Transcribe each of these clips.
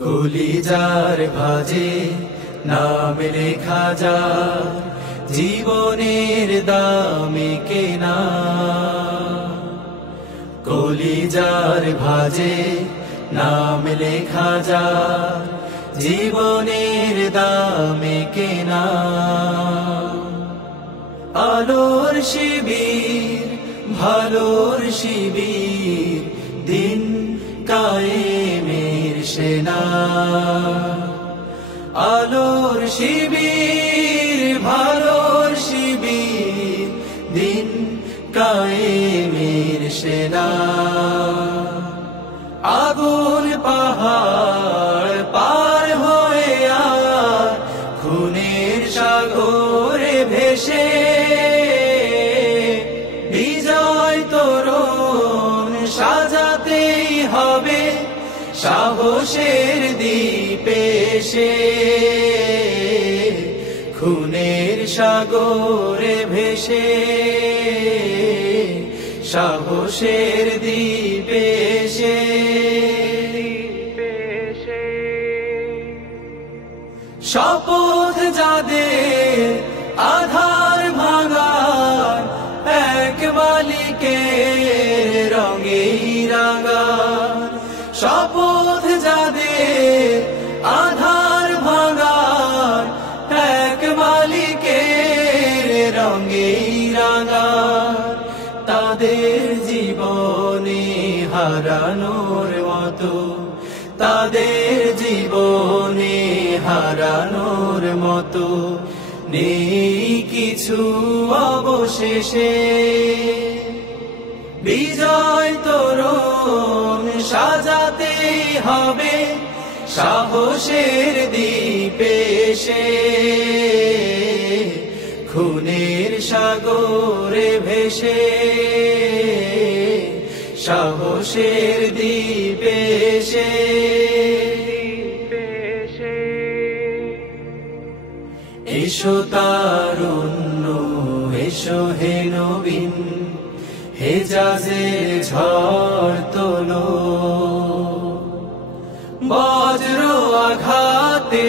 কলিজার ভাজে নাম লেখা যায় জীবনের দামে কেনা। কলিজার ভাজে নাম লেখা যায় জীবনের দামে কেনা। আলোর শিবির ভালোর শিবির দিন কায়েমের সেনা। আলোর শিবির ভালোর শিবির দিন কায়েমের সেনা। আগুন পাহাড় পার হয়ে আর খুনের সাগরে ভেসে বিজয় তোরণ সাজাতেই হবে সাহসের দ্বীপে সে। খুনের সাগরে ভেসে সাহসের দ্বীপে সে। শপথ যাদের আধার ভাঙার এক মালিকের রঙেই রাঙা। শপথ যাদের আধার ভাঙার এক মালিকের রঙেই রাঙা। তাদের জীবনে হারানোর মতো তাদের জীবনে হারানোর মতো নেই কিছু অবশেষে। বিজয় তোরণ সাজাতেই হবে সাহসের দ্বীপে সে। খুনের সাগরে ভেসে সাহসের দ্বীপে সে। এসো তারুণ্য এসো হে নবীন হেজাজের ঝড় তোলো। বজ্র আঘাতে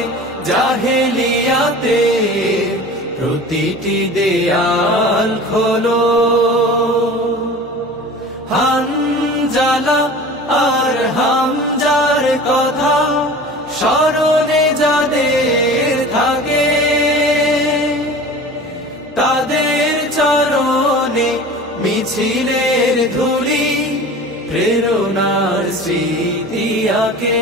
জাহেলিয়াতে প্রতিটি দেয়াল খোলো। হানজালা আর হামজার কথা স্মরণে যাদের থাকে তাদের চরণে মিছিলের ধুলি প্রেরণার স্মৃতি আঁকে।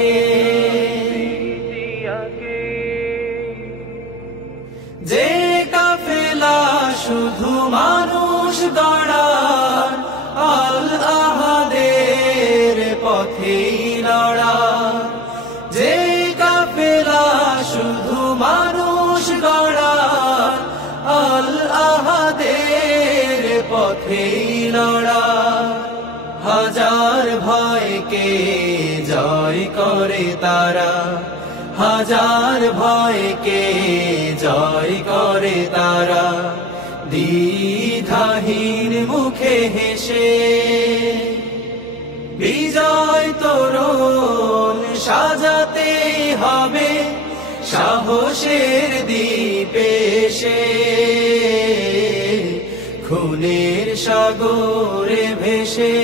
যে কাফেলা শুধু মানুষ গড়ার আল আহাদের পথেই লড়া। যে কাফেলা শুধু মানুষ গড়ার আল আহাদের পথেই লড়া। হাজার ভয়কে জয় করে তারা হাজার ভয়কে জয় করে তারা দ্বিধাহীন মুখে হেসে। বিজয় তোরণ সাজাতেই হবে সাহসের দ্বীপে সে। খুনের সাগরে ভেসে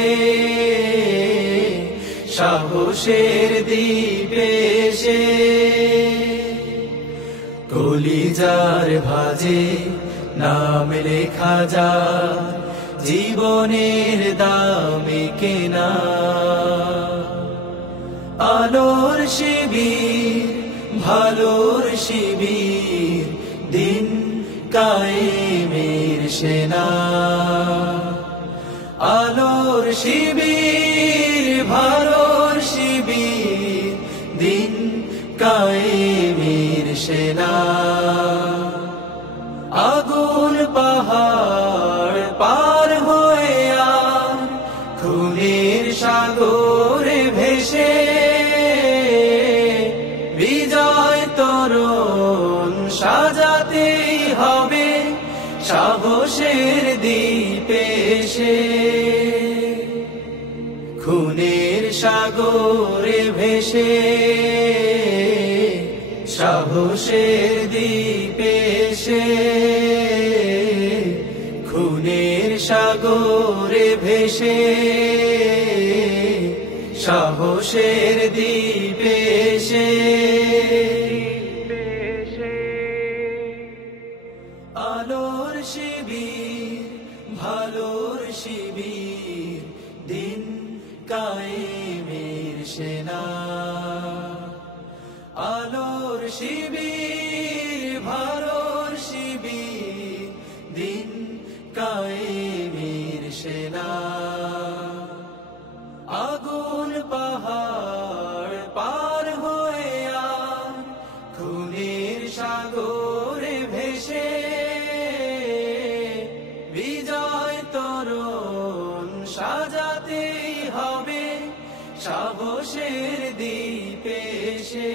সাহসের দ্বীপে সে। কলিজার ভাজে নাম লেখা যায় জীবনের দামে কেনা। আলোর শিবির ভালোর শিবির দিন কায়েমের সেনা। আলোর শিবির ভালোর শিবির দিন কায়েমের সেনা। আগুন পাহাড় পার হয়ে আর খুনের সাগরে ভেসে ভেসে, খুনের সাগরে ভেসে, সাহসের দ্বীপে এসে, খুনের সাগরে ভেসে, সাহসের দ্বীপে এসে, আলোর শিবির, ভালোর শিবির, দিন কায়েমের সেনা। আলোর শিবির, ভালোর শিবির, দিন কায়েমের সেনা। আগুন পাহাড় পার হয়ে আর খুনের সাগরে ভেসে, বিজয় তোরণ সাজাতেই হবে সাহসের দ্বীপে এসে।